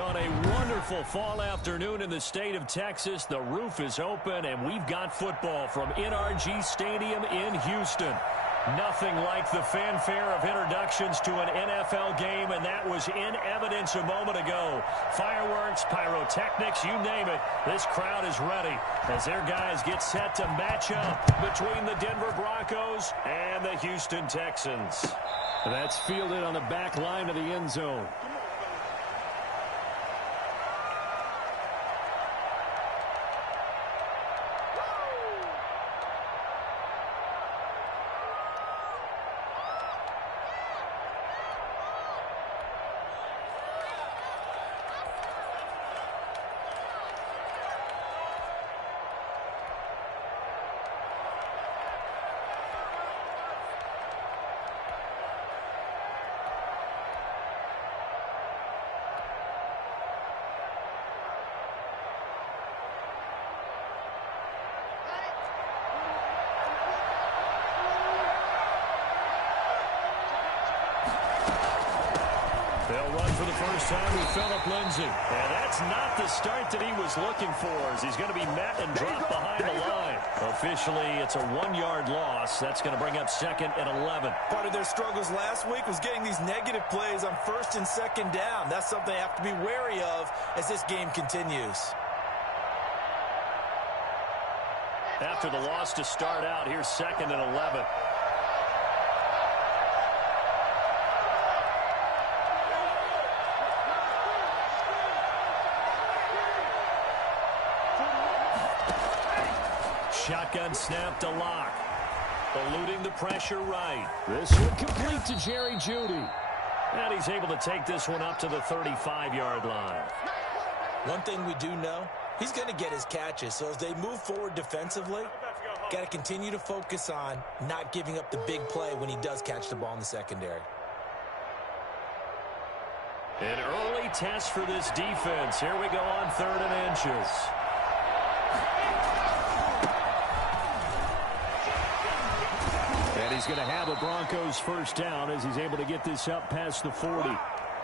On a wonderful fall afternoon in the state of Texas, the roof is open, and we've got football from NRG Stadium in Houston. Nothing like the fanfare of introductions to an NFL game, and that was in evidence a moment ago. Fireworks, pyrotechnics, you name it, this crowd is ready as their guys get set to match up between the Denver Broncos and the Houston Texans. That's fielded on the back line of the end zone. They'll run for the first time with Phillip Lindsay. And that's not the start that he was looking for, as he's going to be met and dropped behind the line. Officially, it's a 1-yard loss. That's going to bring up 2nd and 11. Part of their struggles last week was getting these negative plays on 1st and 2nd down. That's something they have to be wary of as this game continues. After the loss to start out, here's 2nd and 11. Shotgun snap to Locke. Eluding the pressure right. This will complete to Jerry Jeudy. And he's able to take this one up to the 35-yard line. One thing we do know, he's going to get his catches. So as they move forward defensively, got to continue to focus on not giving up the big play when he does catch the ball in the secondary. An early test for this defense. Here we go on 3rd and inches. And he's going to have a Broncos first down as he's able to get this up past the 40.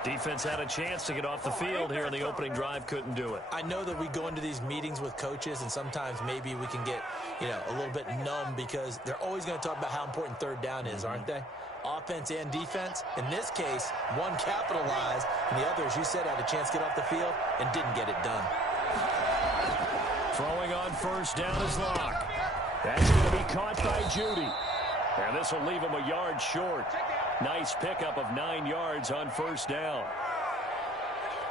Defense had a chance to get off the field here in the opening drive, couldn't do it. I know that we go into these meetings with coaches, and sometimes maybe we can get, a little bit numb because they're always going to talk about how important 3rd down is, aren't they? Offense and defense. In this case, one capitalized, and the other, as you said, had a chance to get off the field and didn't get it done. Throwing on first down is Locke. That's going to be caught by Jeudy. And this will leave him a yard short. Nice pickup of 9 yards on first down.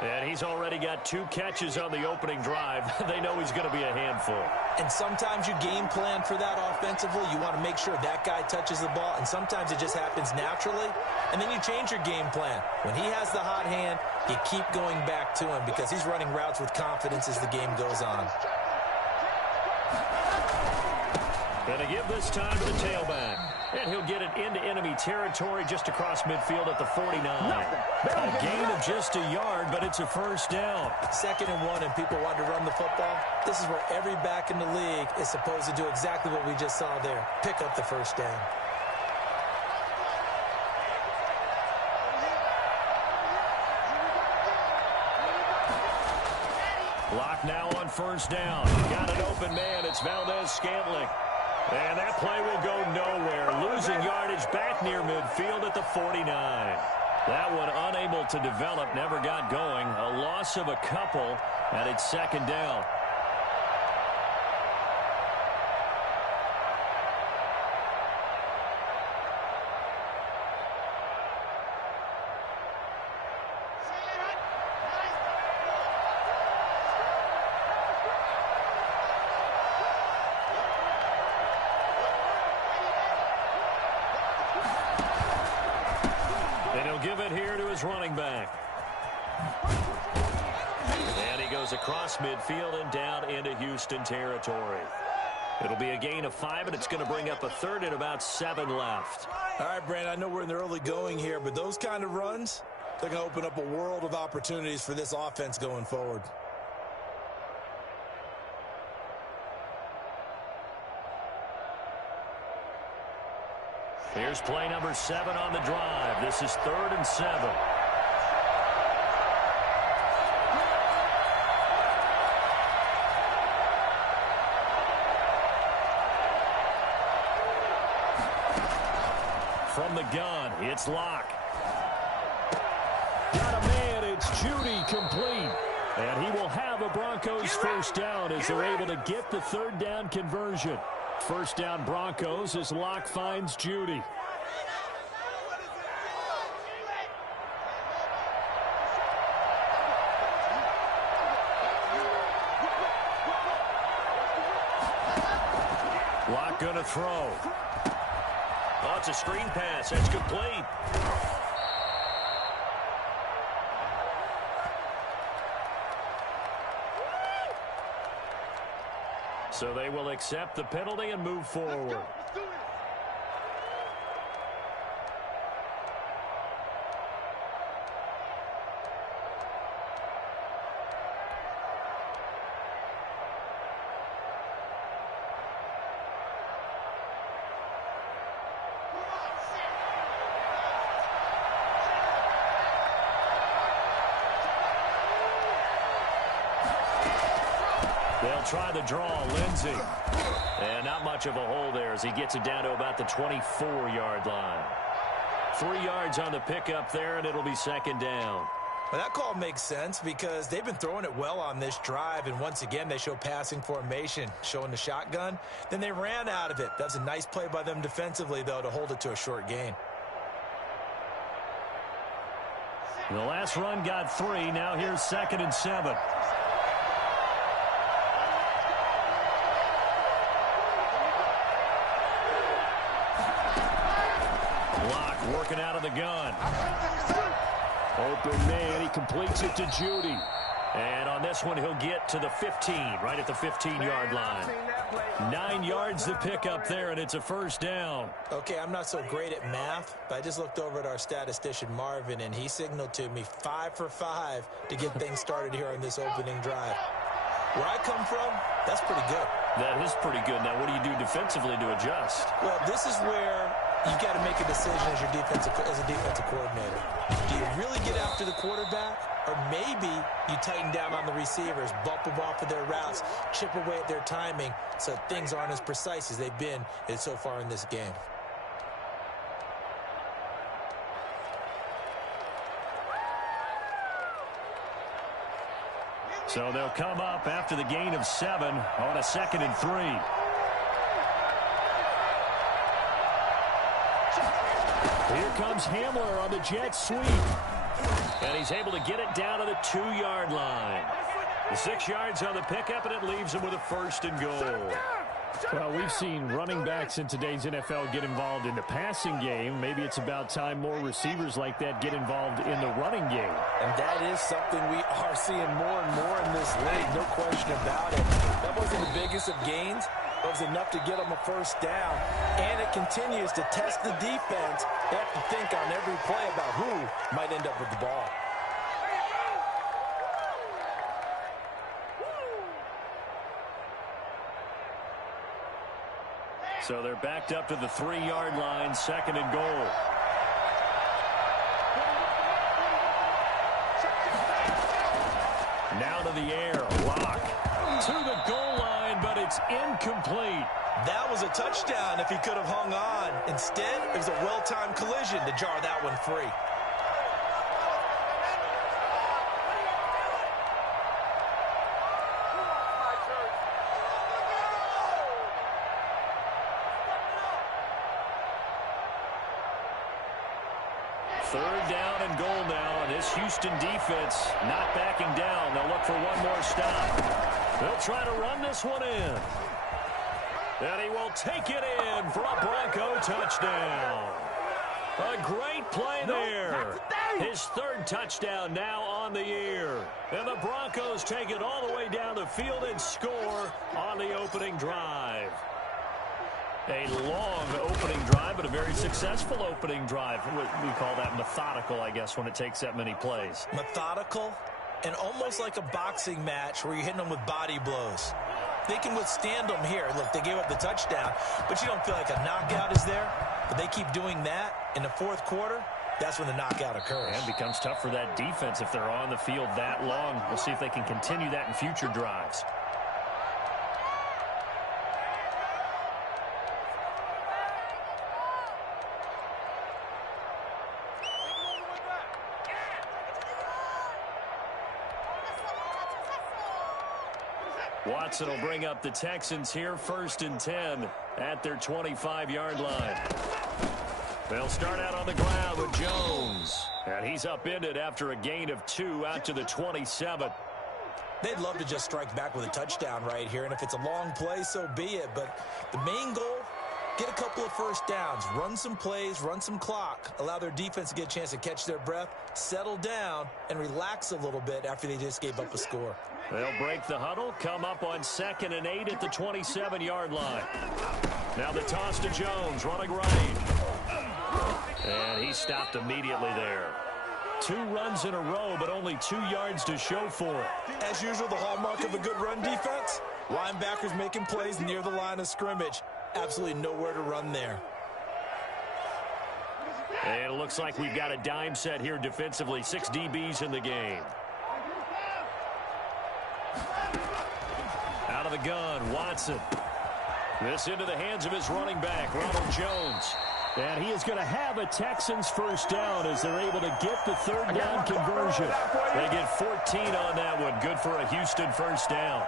And he's already got 2 catches on the opening drive. They know he's going to be a handful. And sometimes you game plan for that offensively. You want to make sure that guy touches the ball, and sometimes it just happens naturally. And then you change your game plan. When he has the hot hand, you keep going back to him because he's running routes with confidence as the game goes on. Going to give this time to the tailback. And he'll get it into enemy territory just across midfield at the 49. A gain of just a yard, but it's a first down. 2nd and 1, and people want to run the football. This is where every back in the league is supposed to do exactly what we just saw there. Pick up the first down. Locke now on first down. Got an open man. It's Valdez-Scantling. And that play will go nowhere. Losing yardage back near midfield at the 49. That one unable to develop, never got going. A loss of a couple, and it's 2nd down. Give it here to his running back. And he goes across midfield and down into Houston territory. It'll be a gain of 5, and it's going to bring up a 3rd and about 7 left. All right, Brandon, I know we're in the early going here, but those kind of runs, they're going to open up a world of opportunities for this offense going forward. Here's play number 7 on the drive. This is 3rd and 7. from the gun. It's Locke. Got a man. It's Judy complete. And he will have a Broncos first down as they're able to get the third down conversion. First down Broncos as Locke finds Judy. Locke going to throw. Oh, it's a screen pass. That's complete. So they will accept the penalty and move forward. They'll try the draw, Lindsey. And not much of a hole there as he gets it down to about the 24-yard line. 3 yards on the pickup there, and it'll be second down. Well, that call makes sense because they've been throwing it well on this drive, and once again they show passing formation, showing the shotgun. Then they ran out of it. That's a nice play by them defensively, though, to hold it to a short gain. The last run got 3. Now here's 2nd and 7. Working out of the gun. Open man. He completes it to Judy. And on this one, he'll get to the 15, right at the 15-yard line. 9 yards to pick up there, and it's a first down. Okay, I'm not so great at math, but I just looked over at our statistician, Marvin, and he signaled to me 5 for 5 to get things started here on this opening drive. Where I come from, that's pretty good. That is pretty good. Now, what do you do defensively to adjust? Well, this is where you've got to make a decision as a defensive coordinator. Do you really get after the quarterback, or maybe you tighten down on the receivers, bump them off of their routes, chip away at their timing so things aren't as precise as they've been so far in this game? So they'll come up after the gain of 7 on a 2nd and 3. Here comes Hamler on the jet sweep. And he's able to get it down to the 2-yard line. The 6 yards on the pickup, and it leaves him with a 1st and goal. Well, we've seen running backs in today's NFL get involved in the passing game. Maybe it's about time more receivers like that get involved in the running game. And that is something we are seeing more and more in this league, no question about it. That wasn't the biggest of gains. It was enough to get them a first down. And it continues to test the defense. They have to think on every play about who might end up with the ball. So they're backed up to the 3-yard line, 2nd and goal. Now to the air, Locke to the goal line, but it's incomplete. That was a touchdown if he could have hung on. Instead, it was a well-timed collision to jar that one free. Third down and goal now, and this Houston defense not backing down. They'll look for one more stop. They'll try to run this one in. And he will take it in for a Bronco touchdown. A great play there. His 3rd touchdown now on the year. And the Broncos take it all the way down the field and score on the opening drive. A long opening drive, but a very successful opening drive. We call that methodical, I guess, when it takes that many plays. Methodical and almost like a boxing match where you're hitting them with body blows. They can withstand them here. Look, they gave up the touchdown, but you don't feel like a knockout is there. But they keep doing that in the 4th quarter. That's when the knockout occurs. And it becomes tough for that defense if they're on the field that long. We'll see if they can continue that in future drives. Watson will bring up the Texans here, 1st and 10 at their 25-yard line. They'll start out on the ground with Jones. And he's upended after a gain of 2 out to the 27. They'd love to just strike back with a touchdown right here, and if it's a long play, so be it. But the main goal, get a couple of first downs, run some plays, run some clock, allow their defense to get a chance to catch their breath, settle down, and relax a little bit after they just gave up a score. They'll break the huddle, come up on 2nd and 8 at the 27-yard line. Now the toss to Jones, running right. And he stopped immediately there. 2 runs in a row, but only 2 yards to show for it. As usual, the hallmark of a good run defense, linebackers making plays near the line of scrimmage. Absolutely nowhere to run there. And it looks like we've got a dime set here defensively. 6 DBs in the game. Out of the gun, Watson. This into the hands of his running back, Ronald Jones. And he is going to have a Texans first down as they're able to get the 3rd down conversion. They get 14 on that one. Good for a Houston first down.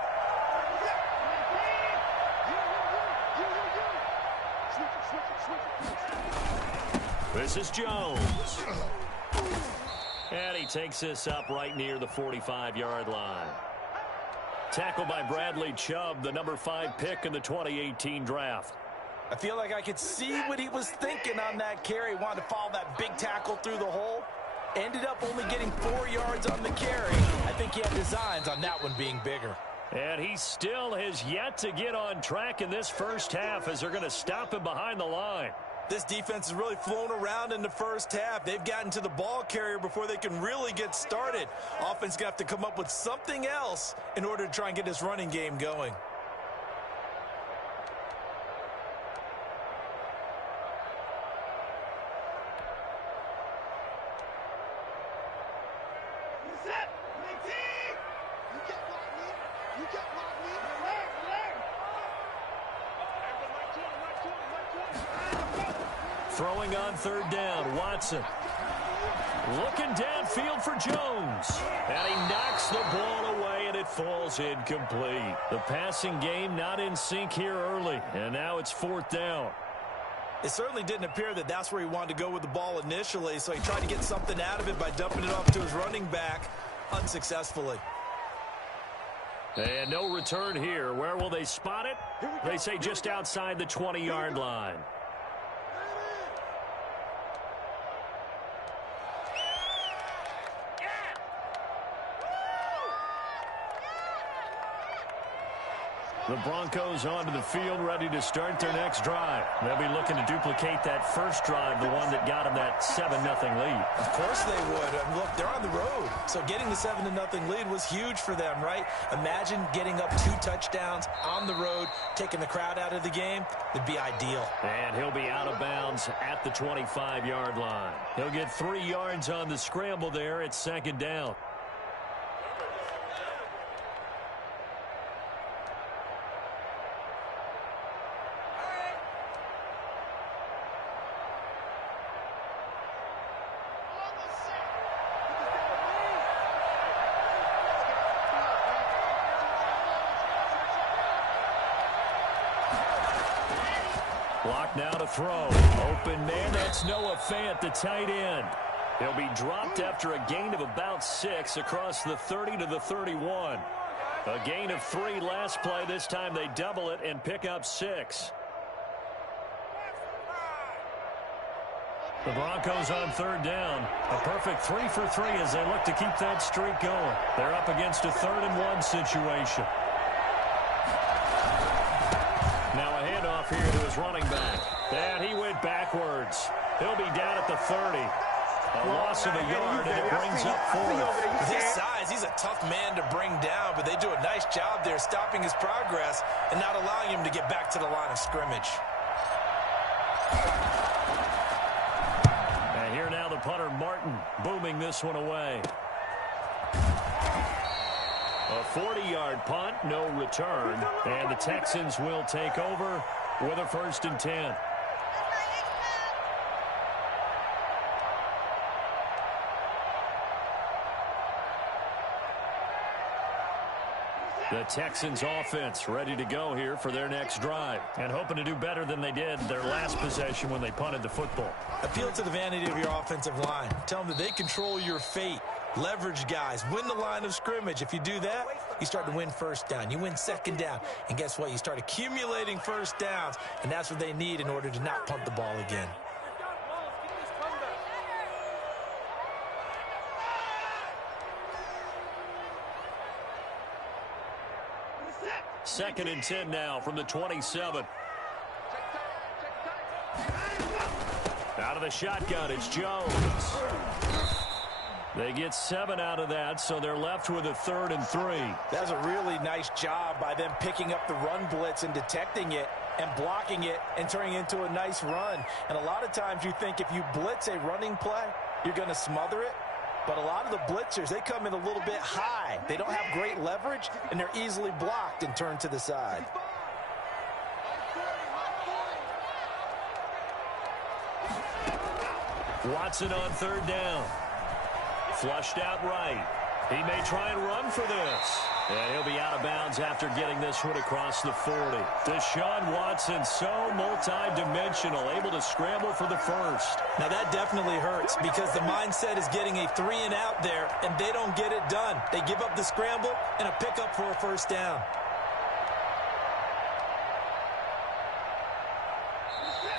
This is Jones. And he takes this up right near the 45-yard line. Tackled by Bradley Chubb, the number 5 pick in the 2018 draft. I feel like I could see what he was thinking on that carry. Wanted to follow that big tackle through the hole. Ended up only getting 4 yards on the carry. I think he had designs on that one being bigger. And he still has yet to get on track in this first half as they're going to stop him behind the line. This defense has really flown around in the first half. They've gotten to the ball carrier before they can really get started. Offense going to have to come up with something else in order to try and get this running game going. Throwing on 3rd down, Watson. Looking downfield for Jones. And he knocks the ball away, and it falls incomplete. The passing game not in sync here early, and now it's 4th down. It certainly didn't appear that that's where he wanted to go with the ball initially, so he tried to get something out of it by dumping it off to his running back unsuccessfully. And no return here. Where will they spot it? They say just outside the 20-yard line. The Broncos onto the field, ready to start their next drive. They'll be looking to duplicate that first drive, the one that got them that 7-0 lead. Of course they would. And look, they're on the road. So getting the 7-0 lead was huge for them, right? Imagine getting up 2 touchdowns on the road, taking the crowd out of the game. It'd be ideal. And he'll be out of bounds at the 25-yard line. He'll get 3 yards on the scramble there at 2nd down. Block now to throw. Open man, that's Noah Fant, the tight end. He'll be dropped after a gain of about 6 across the 30 to the 31. A gain of 3 last play. This time they double it and pick up 6. The Broncos on 3rd down. A perfect 3 for 3 as they look to keep that streak going. They're up against a 3rd and 1 situation. Now a handoff here to his running back. And he went backwards. He'll be down at the 30. A loss of a yard, and it brings up 4th. With his size, he's a tough man to bring down, but they do a nice job there stopping his progress and not allowing him to get back to the line of scrimmage. And here now the punter, Martin, booming this one away. A 40-yard punt, no return, and the Texans will take over with a 1st and 10. The Texans offense ready to go here for their next drive and hoping to do better than they did their last possession when they punted the football. Appeal to the vanity of your offensive line. Tell them that they control your fate. Leverage guys. Win the line of scrimmage. If you do that, you start to win first down. You win second down. And guess what? You start accumulating first downs. And that's what they need in order to not punt the ball again. Second and 10 now from the 27. Out of the shotgun, it's Jones. They get 7 out of that, so they're left with a 3rd and 3. That's a really nice job by them picking up the run blitz and detecting it and blocking it and turning it into a nice run. And a lot of times you think if you blitz a running play, you're going to smother it. But a lot of the blitzers, they come in a little bit high. They don't have great leverage, and they're easily blocked and turned to the side. Watson on 3rd down. Flushed out right. He may try and run for this. And he'll be out of bounds after getting this one across the 40. Deshaun Watson, so multi-dimensional, able to scramble for the first. Now that definitely hurts because the mindset is getting a 3 and out there, and they don't get it done. They give up the scramble and a pickup for a first down.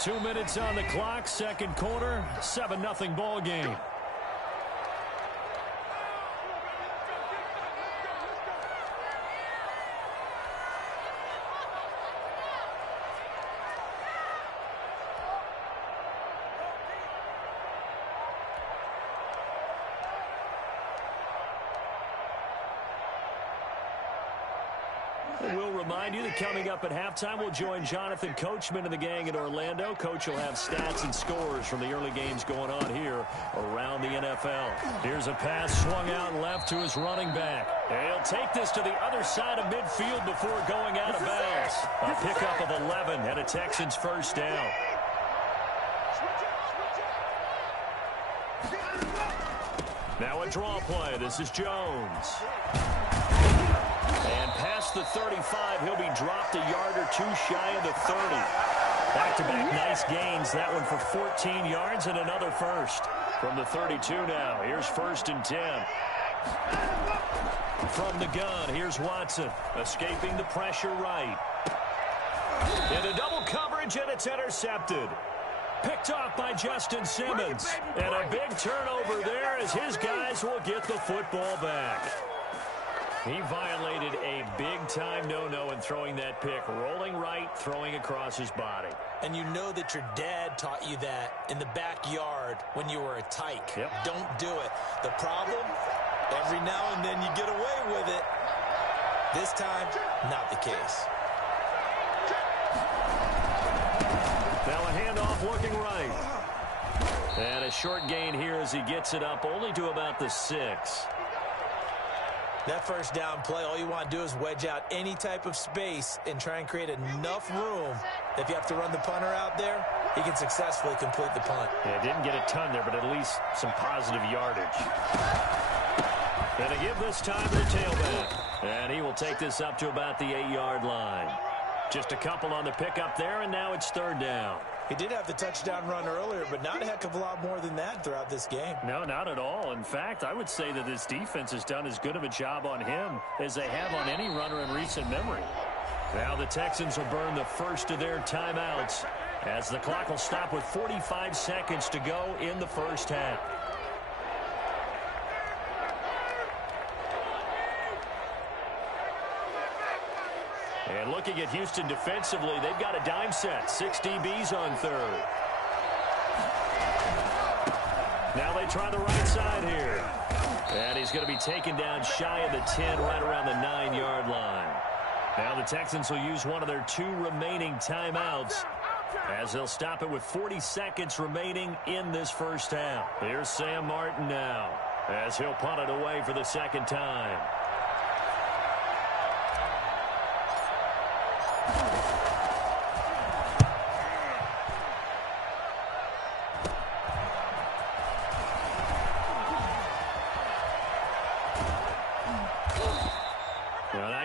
Two minutes on the clock, second quarter, 7-0 ball game. We'll remind you that coming up at halftime, we'll join Jonathan Coachman and the gang in Orlando. Coach will have stats and scores from the early games going on here around the NFL. Here's a pass swung out left to his running back. He'll take this to the other side of midfield before going out of bounds. A pickup of 11 and a Texans first down. Now a draw play. This is Jones. And past the 35, he'll be dropped a yard or two shy of the 30. Back-to-back nice gains. That one for 14 yards and another first. From the 32 now, here's 1st and 10. From the gun, here's Watson. Escaping the pressure right. Into double coverage, and it's intercepted. Picked off by Justin Simmons. And a big turnover there as his guys will get the football back. He violated a big-time no-no in throwing that pick. Rolling right, throwing across his body. And you know that your dad taught you that in the backyard when you were a tyke. Yep. Don't do it. The problem, every now and then you get away with it. This time, not the case. Now a handoff looking right. And a short gain here as he gets it up only to about the 6. That first down play, all you want to do is wedge out any type of space and try and create enough room that if you have to run the punter out there, he can successfully complete the punt. Yeah, didn't get a ton there, but at least some positive yardage. And to give this time to the tailback. And he will take this up to about the 8-yard line. Just a couple on the pickup there, and now it's 3rd down. He did have the touchdown run earlier, but not a heck of a lot more than that throughout this game. No, not at all. In fact, I would say that this defense has done as good of a job on him as they have on any runner in recent memory. Now the Texans will burn the first of their timeouts as the clock will stop with 45 seconds to go in the first half. And looking at Houston defensively, they've got a dime set. 6 DBs on 3rd. Now they try the right side here. And he's going to be taken down shy of the 10, right around the 9-yard line. Now the Texans will use one of their 2 remaining timeouts as they'll stop it with 40 seconds remaining in this first half. Here's Sam Martin now as he'll punt it away for the second time.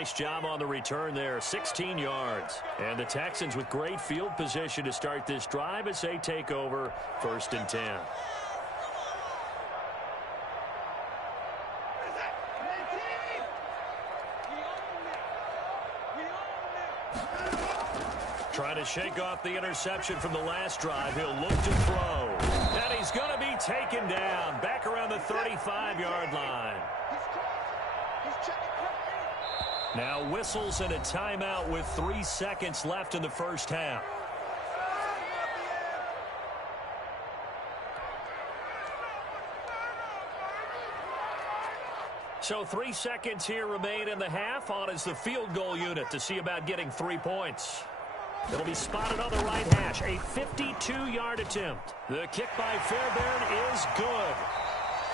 Nice job on the return there, 16 yards. And the Texans with great field position to start this drive as they take over 1st and 10. Trying to shake off the interception from the last drive. He'll look to throw. And he's going to be taken down back around the 35-yard line. Now whistles and a timeout with 3 seconds left in the first half. So 3 seconds here remain in the half. On is the field goal unit to see about getting 3 points. It'll be spotted on the right hash. A 52-yard attempt. The kick by Fairbairn is good.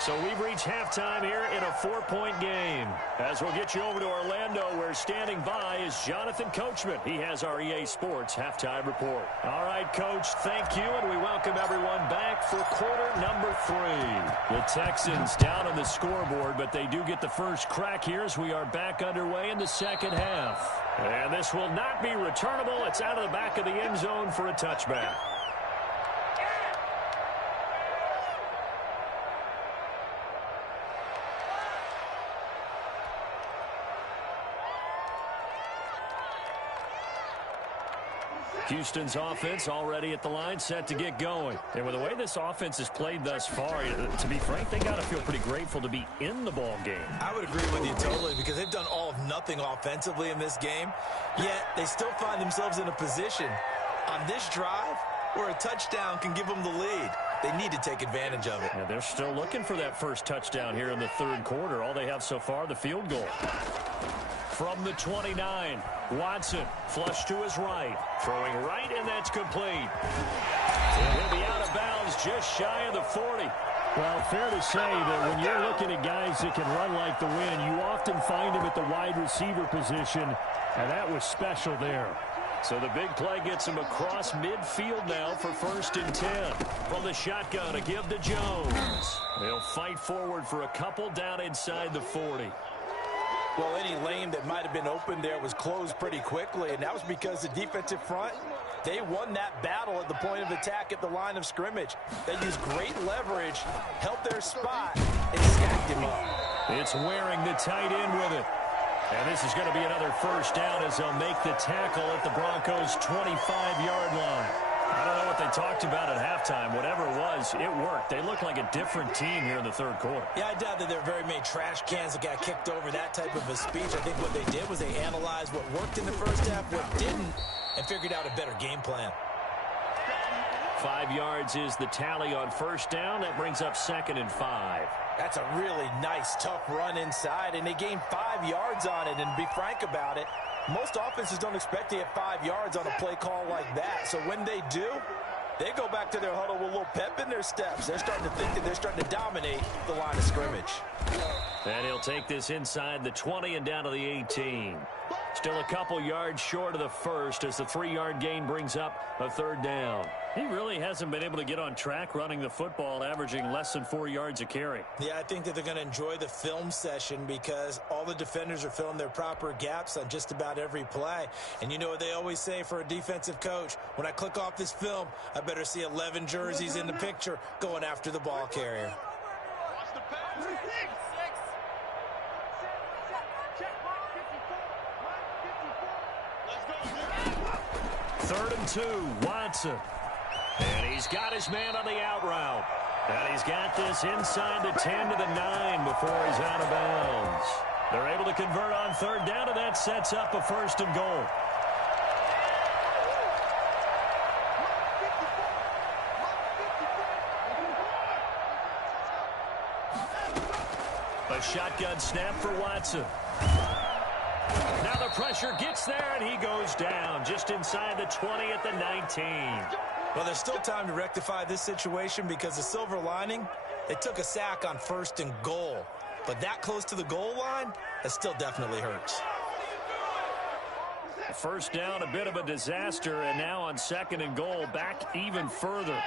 So we've reached halftime here in a 4-point game. As we'll get you over to Orlando, where standing by is Jonathan Coachman. He has our EA Sports halftime report. All right, Coach, thank you, and we welcome everyone back for quarter number 3. The Texans down on the scoreboard, but they do get the first crack here as we are back underway in the second half. And this will not be returnable. It's out of the back of the end zone for a touchback. Houston's offense already at the line, set to get going. And with the way this offense has played thus far, to be frank, they got to feel pretty grateful to be in the ball game. I would agree with you totally, because they've done all of nothing offensively in this game, yet they still find themselves in a position on this drive where a touchdown can give them the lead. They need to take advantage of it. Yeah, they're still looking for that first touchdown here in the third quarter. All they have so far, the field goal. From the 29, Watson flush to his right. Throwing right, and that's complete. And he'll be out of bounds just shy of the 40. Well, fair to say that when you're looking at guys that can run like the wind, you often find them at the wide receiver position, and that was special there. So the big play gets him across midfield now for 1st and 10. From the shotgun, a give to Jones. They'll fight forward for a couple down inside the 40. Well, any lane that might have been open there was closed pretty quickly, and that was because the defensive front, they won that battle at the point of attack at the line of scrimmage. They used great leverage, held their spot, and stacked him up. It's Waring the tight end with it. And this is going to be another first down as they'll make the tackle at the Broncos' 25-yard line. I don't know what they talked about at halftime. Whatever it was, it worked. They look like a different team here in the third quarter. Yeah, I doubt that there are very many trash cans that got kicked over, that type of a speech. I think what they did was they analyzed what worked in the first half, what didn't, and figured out a better game plan. 5 yards is the tally on first down. That brings up 2nd and 5. That's a really nice, tough run inside, and they gained 5 yards on it. And to be frank about it, most offenses don't expect to get 5 yards on a play call like that. So when they do, they go back to their huddle with a little pep in their steps. They're starting to think that they're starting to dominate the line of scrimmage. And he'll take this inside the 20 and down to the 18. Still a couple yards short of the first as the 3-yard gain brings up a 3rd down. He really hasn't been able to get on track running the football, averaging less than 4 yards a carry. Yeah, I think that they're going to enjoy the film session because all the defenders are filling their proper gaps on just about every play. And you know what they always say for a defensive coach? When I click off this film, I better see 11 jerseys in the picture going after the ball carrier. 3rd and 2, Watson. And he's got his man on the out route. And he's got this inside the 10 to the 9 before he's out of bounds. They're able to convert on 3rd down, and that sets up a 1st and goal. A shotgun snap for Watson. Now the pressure gets there, and he goes down just inside the 20 at the 19. Well, there's still time to rectify this situation because the silver lining, they took a sack on 1st and goal. But that close to the goal line, that still definitely hurts. First down, a bit of a disaster, and now on 2nd and goal, back even further.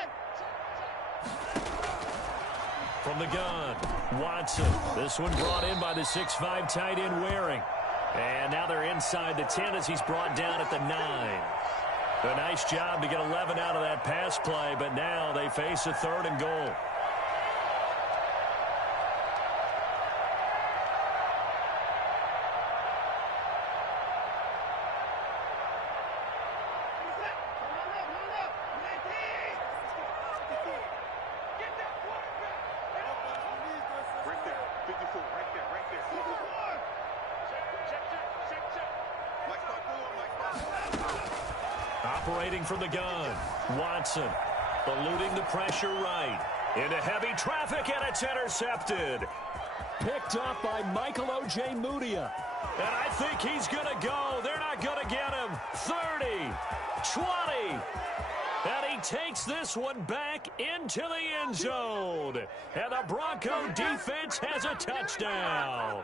From the gun, Watson. This one brought in by the 6'5" tight end Waring. And now they're inside the 10 as he's brought down at the 9. A nice job to get 11 out of that pass play, but now they face a 3rd and goal. Operating from the gun, Watson eluding the pressure right. Into heavy traffic, and it's intercepted. Picked up by Michael O.J. Mudia. And I think he's going to go. They're not going to get him. 30, 20. And he takes this one back into the end zone. And the Bronco defense has a touchdown.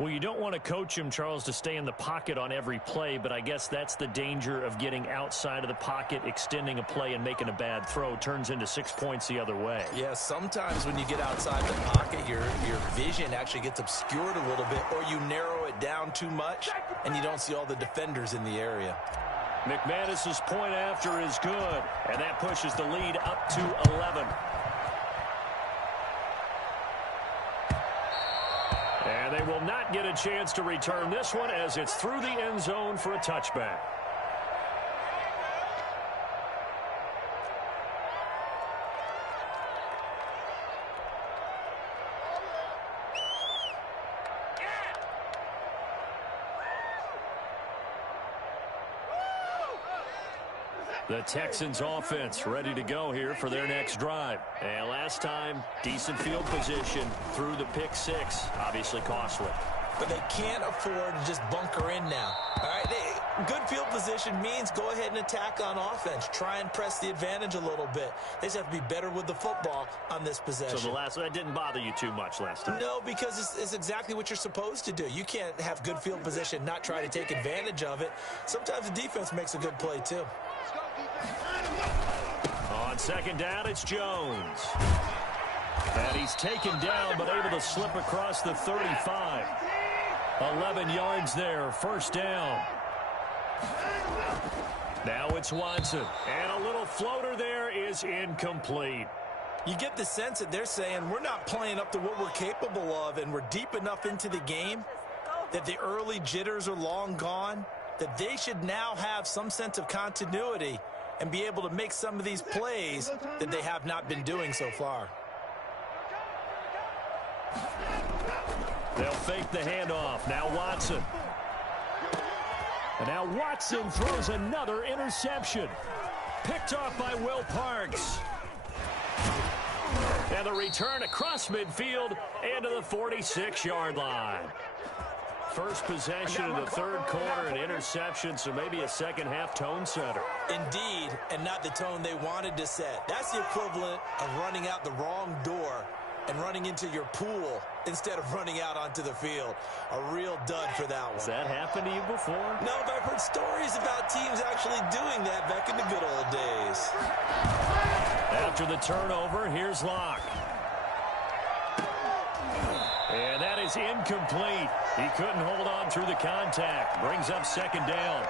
Well, you don't want to coach him, Charles, to stay in the pocket on every play, but I guess that's the danger of getting outside of the pocket, extending a play, and making a bad throw. Turns into 6 points the other way. Yeah, sometimes when you get outside the pocket, your vision actually gets obscured a little bit, or you narrow it down too much, and you don't see all the defenders in the area. McManus's point after is good, and that pushes the lead up to 11. And they will not get a chance to return this one as it's through the end zone for a touchback. The Texans offense ready to go here for their next drive. And last time, decent field position through the pick 6. Obviously costly. But they can't afford to just bunker in now. All right, good field position means go ahead and attack on offense. Try and press the advantage a little bit. They just have to be better with the football on this possession. So that didn't bother you too much last time? No, because it's exactly what you're supposed to do. You can't have good field position, not try to take advantage of it. Sometimes the defense makes a good play too. On second down, it's Jones. And he's taken down, but able to slip across the 35. 11 yards there, first down. Now it's Watson. And a little floater there is incomplete. You get the sense that they're saying we're not playing up to what we're capable of, and we're deep enough into the game that the early jitters are long gone, that they should now have some sense of continuity and be able to make some of these plays that they have not been doing so far. They'll fake the handoff. Now Watson. And now Watson throws another interception. Picked off by Will Parks. And the return across midfield and to the 46-yard line. First possession of the third quarter, an interception, so maybe a second-half tone setter. Indeed, and not the tone they wanted to set. That's the equivalent of running out the wrong door and running into your pool instead of running out onto the field. A real dud for that one. Has that happened to you before? No, but I've heard stories about teams actually doing that back in the good old days. After the turnover, here's Locke. And that is incomplete. He couldn't hold on through the contact. Brings up second down.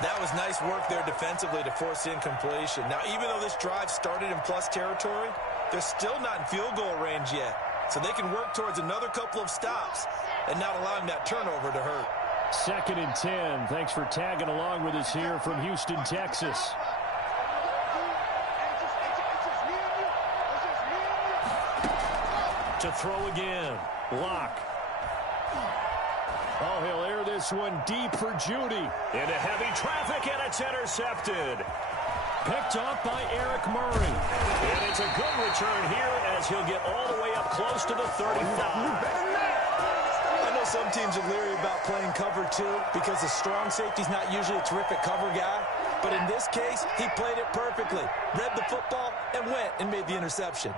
That was nice work there defensively to force incompletion. Now, even though this drive started in plus territory, they're still not in field goal range yet. So they can work towards another couple of stops and not allowing that turnover to hurt. 2nd and 10. Thanks for tagging along with us here from Houston, Texas. To throw again. Locke. Oh, he'll air this one deep for Judy. Into heavy traffic, and it's intercepted. Picked off by Eric Murray. And it's a good return here as he'll get all the way up close to the 35. I know some teams are leery about playing cover 2 because the strong safety's not usually a terrific cover guy. But in this case, he played it perfectly. Read the football and went and made the interception.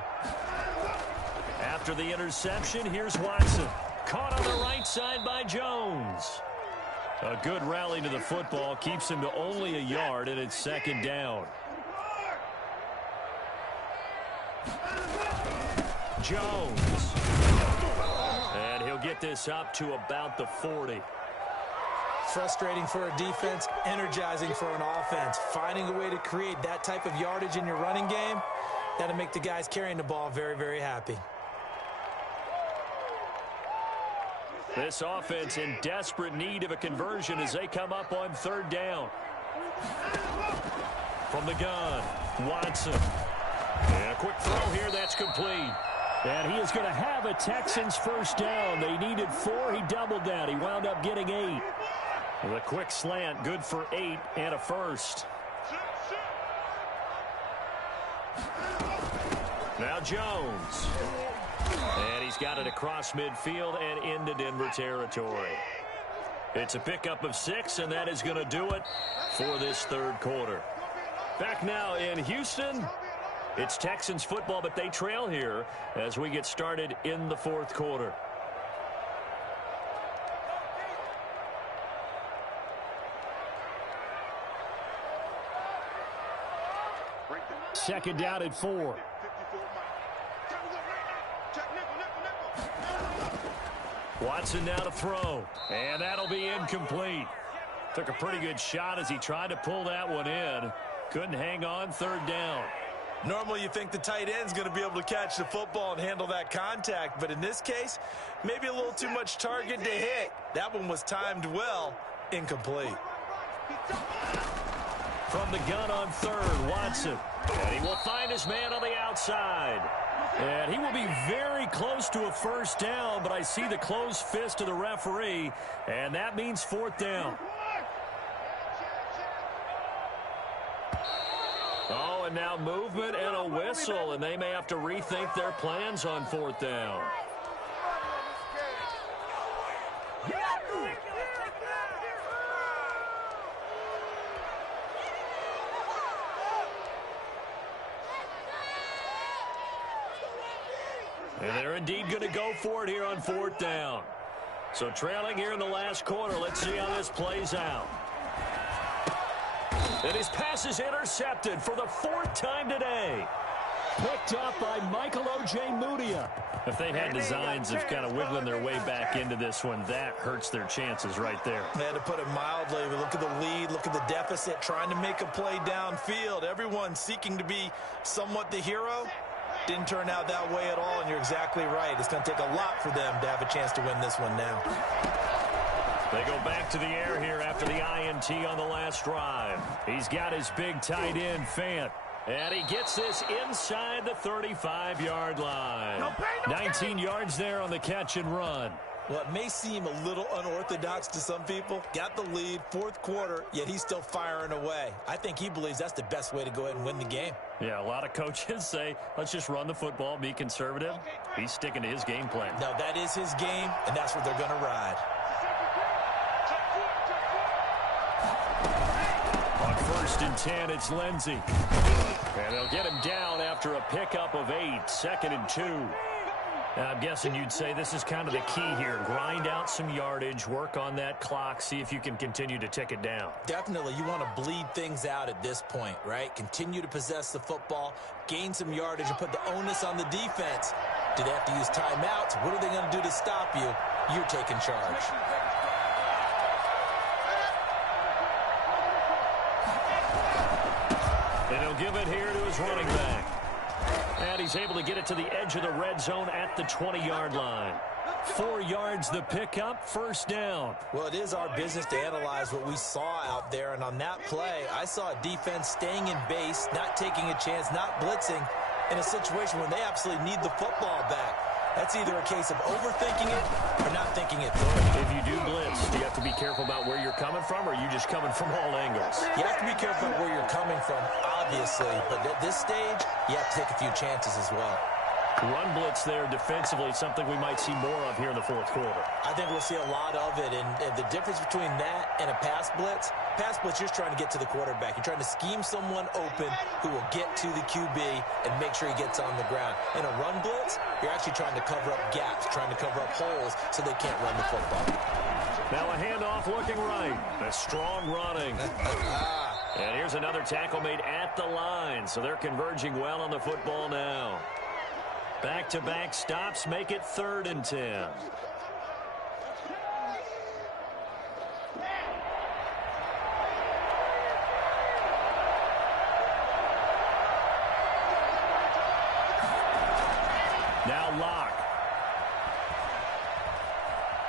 After the interception, here's Watson. Caught on the right side by Jones. A good rally to the football keeps him to only a yard, and it's second down. Jones. And he'll get this up to about the 40. Frustrating for a defense, energizing for an offense. Finding a way to create that type of yardage in your running game, that'll make the guys carrying the ball very, very happy. This offense in desperate need of a conversion as they come up on third down. From the gun, Watson. And a quick throw here, that's complete. And he is going to have a Texans first down. They needed 4. He doubled that. He wound up getting 8. The quick slant, good for 8 and a first. Now Jones. And he's got it across midfield and into Denver territory. It's a pickup of 6, and that is going to do it for this third quarter. Back now in Houston. It's Texans football, but they trail here as we get started in the fourth quarter. Second down at 4. Watson now to throw, and that'll be incomplete. Took a pretty good shot as he tried to pull that one in. Couldn't hang on, third down. Normally you think the tight end's going to be able to catch the football and handle that contact, but in this case, maybe a little too much target to hit. That one was timed well, incomplete. From the gun on third, Watson. And he will find his man on the outside. And he will be very close to a first down, but I see the closed fist of the referee, and that means fourth down. Oh, and now movement and a whistle, and they may have to rethink their plans on fourth down. And they're indeed going to go for it here on fourth down. So trailing here in the last quarter. Let's see how this plays out. And his pass is intercepted for the 4th time today. Picked up by Michael Ojemudia. If they had designs of kind of wiggling their way back into this one, that hurts their chances right there. They had to put it mildly. We look at the lead, look at the deficit, trying to make a play downfield. Everyone seeking to be somewhat the hero. Didn't turn out that way at all, and you're exactly right. It's going to take a lot for them to have a chance to win this one now. They go back to the air here after the INT on the last drive. He's got his big tight end, Fant. And he gets this inside the 35-yard line. 19 yards there on the catch and run. Well, it may seem a little unorthodox to some people. Got the lead, fourth quarter, yet he's still firing away. I think he believes that's the best way to go ahead and win the game. Yeah, a lot of coaches say, let's just run the football, be conservative. He's sticking to his game plan. No, that is his game, and that's what they're going to ride. On 1st and 10, it's Lindsey. And they'll get him down after a pickup of 8, 2nd and 2. I'm guessing you'd say this is kind of the key here. Grind out some yardage, work on that clock, see if you can continue to tick it down. Definitely, you want to bleed things out at this point, right? Continue to possess the football, gain some yardage, and put the onus on the defense. Do they have to use timeouts? What are they going to do to stop you? You're taking charge. And he'll give it here to his running back. And he's able to get it to the edge of the red zone at the 20-yard line. 4 yards the pickup, first down. Well, it is our business to analyze what we saw out there. And on that play, I saw a defense staying in base, not taking a chance, not blitzing in a situation when they absolutely need the football back. That's either a case of overthinking it or not thinking it through. If you do blitz, do you have to be careful about where you're coming from, or are you just coming from all angles? You have to be careful about where you're coming from, obviously. But at this stage, you have to take a few chances as well. Run blitz there defensively, something we might see more of here in the fourth quarter. I think we'll see a lot of it. And the difference between that and a pass blitz, you're just trying to get to the quarterback. You're trying to scheme someone open who will get to the QB and make sure he gets on the ground. In a run blitz, you're actually trying to cover up gaps, trying to cover up holes so they can't run the football. Now a handoff looking right. A strong running. And here's another tackle made at the line. So they're converging well on the football now. Back-to-back stops make it 3rd and 10. Now Locke.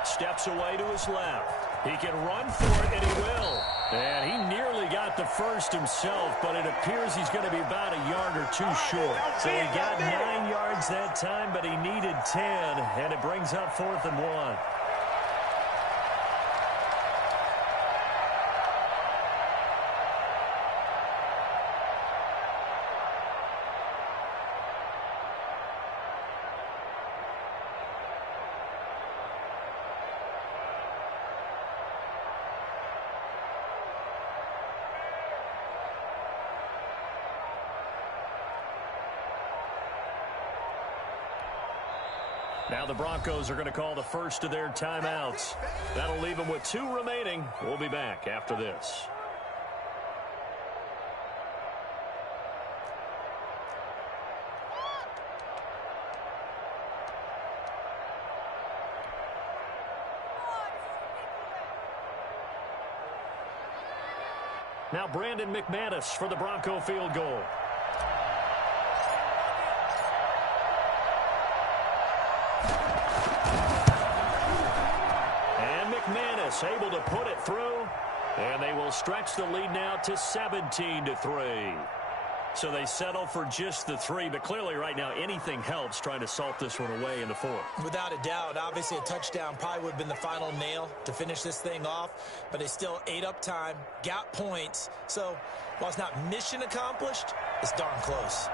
Steps away to his left. He can run for it, and he will. And he nearly got the first himself, but it appears he's going to be about a yard or two short. So he got 9 yards that time, but he needed 10, and it brings up 4th and 1. Now the Broncos are going to call the first of their timeouts. That'll leave them with 2 remaining. We'll be back after this. Now Brandon McManus for the Bronco field goal. Able to put it through, and they will stretch the lead now to 17-3. So they settle for just the 3, but clearly right now anything helps trying to salt this one away in the 4th. Without a doubt, obviously a touchdown probably would have been the final nail to finish this thing off, but they still ate up time, got points. So while it's not mission accomplished, it's darn close.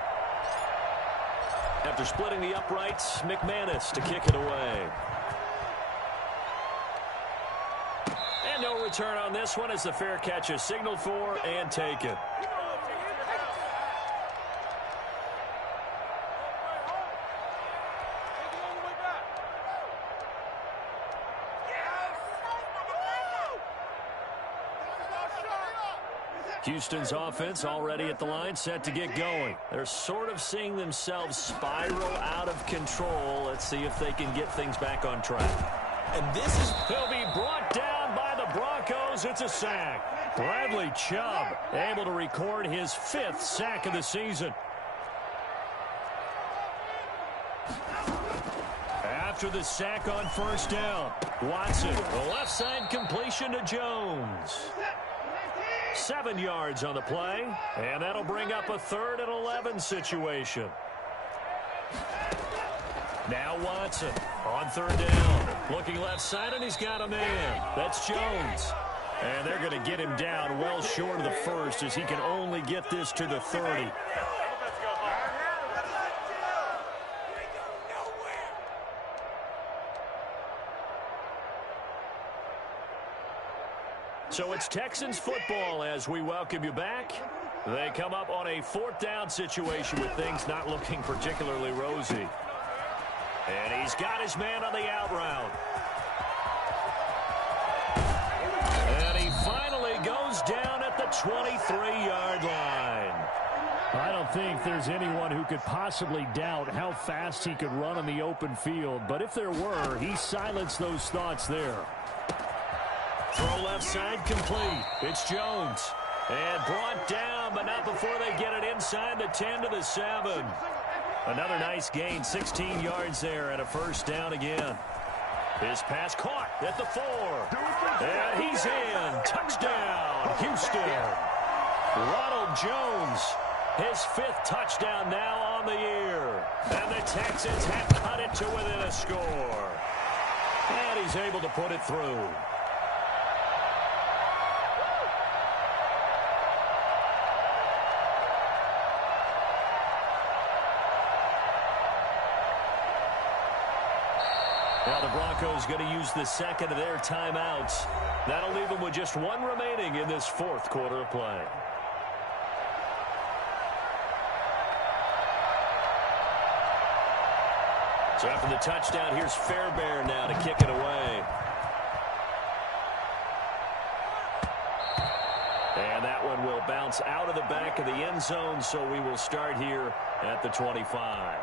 After splitting the uprights, McManus to kick it away. No return on this one as the fair catch is signaled for and taken. Houston's offense already at the line, set to get going. They're sort of seeing themselves spiral out of control. Let's see if they can get things back on track. And this is... He'll be brought down by the Broncos. It's a sack. Bradley Chubb able to record his 5th sack of the season. After the sack on first down, Watson, the left side completion to Jones. 7 yards on the play, and that'll bring up a 3rd and 11 situation. Now Watson on 3rd down. Looking left side, and he's got a man. That's Jones. And they're going to get him down well short of the 1st as he can only get this to the 30. So it's Texans football as we welcome you back. They come up on a 4th down situation with things not looking particularly rosy. And he's got his man on the out route. And he finally goes down at the 23-yard line. I don't think there's anyone who could possibly doubt how fast he could run on the open field. But if there were, he silenced those thoughts there. Throw left side complete. It's Jones. And brought down, but not before they get it inside the 10 to the 7. Another nice gain, 16 yards there and a 1st down again. His pass caught at the 4. And he's in. Touchdown, Houston. Ronald Jones, his 5th touchdown now on the year. And the Texans have cut it to within a score. And he's able to put it through. Now the Broncos going to use the 2nd of their timeouts. That'll leave them with just 1 remaining in this 4th quarter of play. So after the touchdown, here's Fairbairn now to kick it away. And that one will bounce out of the back of the end zone, so we will start here at the 25.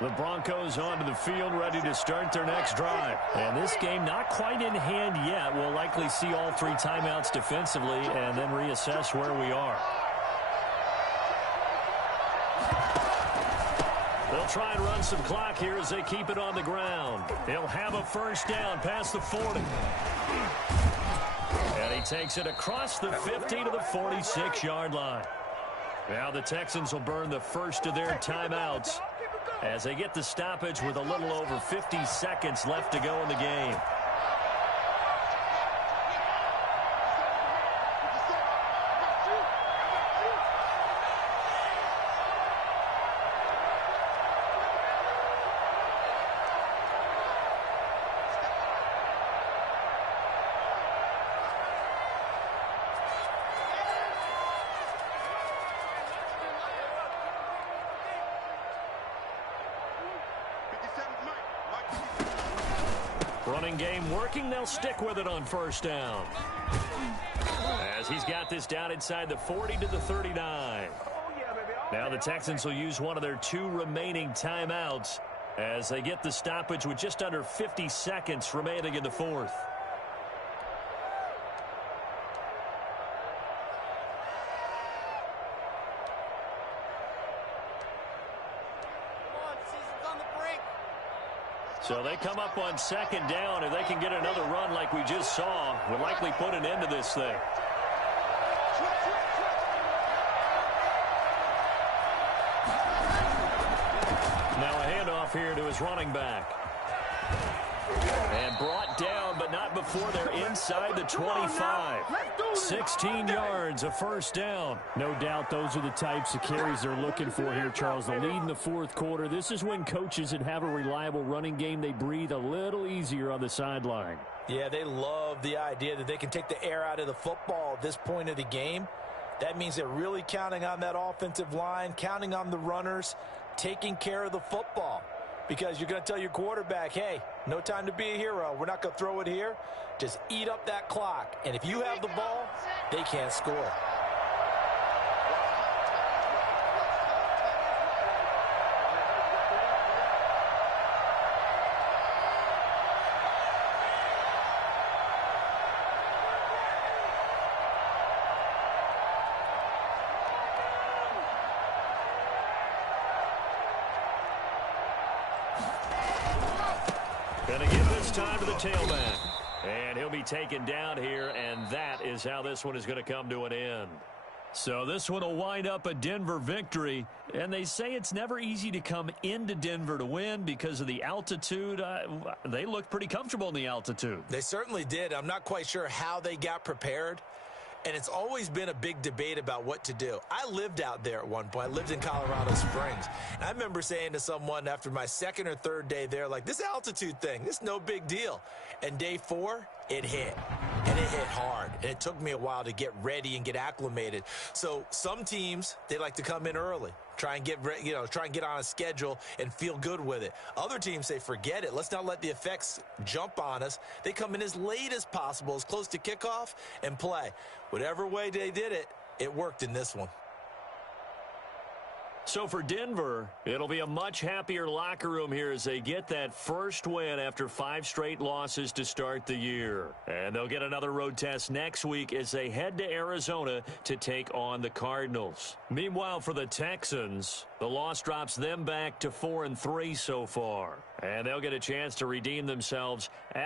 The Broncos onto the field, ready to start their next drive. And this game not quite in hand yet. We'll likely see all 3 timeouts defensively and then reassess where we are. They'll try and run some clock here as they keep it on the ground. He'll have a first down past the 40. And he takes it across the 50 to the 46-yard line. Now the Texans will burn the first of their timeouts as they get the stoppage with a little over 50 seconds left to go in the game. Running game working. They'll stick with it on first down. As he's got this down inside the 40 to the 39. Now the Texans will use one of their 2 remaining timeouts as they get the stoppage with just under 50 seconds remaining in the fourth. So they come up on second down. If they can get another run like we just saw, would likely put an end to this thing. Now a handoff here to his running back. And brought down, but not before they're inside the 25. 16 yards, a first down. No doubt those are the types of carries they're looking for here, Charles. The lead in the fourth quarter. This is when coaches that have a reliable running game, they breathe a little easier on the sideline. Yeah, they love the idea that they can take the air out of the football at this point of the game. That means they're really counting on that offensive line, counting on the runners, taking care of the football. Because you're going to tell your quarterback, hey, no time to be a hero. We're not going to throw it here. Just eat up that clock. And if you have the ball, they can't score. Going to give this time to the tailback. And he'll be taken down here, and that is how this one is going to come to an end. So this one will wind up a Denver victory, and they say it's never easy to come into Denver to win because of the altitude. They looked pretty comfortable in the altitude. They certainly did. I'm not quite sure how they got prepared. And it's always been a big debate about what to do. I lived out there at one point. I lived in Colorado Springs. And I remember saying to someone after my second or third day there, like, this altitude thing, this is no big deal. And day 4, it hit. And it hit hard. And it took me a while to get ready and get acclimated. So some teams, they like to come in early. Try and get on a schedule and feel good with it. Other teams say, forget it. Let's not let the effects jump on us. They come in as late as possible, as close to kickoff, and play. Whatever way they did it, it worked in this one. So for Denver, it'll be a much happier locker room here as they get that first win after 5 straight losses to start the year. And they'll get another road test next week as they head to Arizona to take on the Cardinals. Meanwhile, for the Texans, the loss drops them back to 4-3 so far. And they'll get a chance to redeem themselves at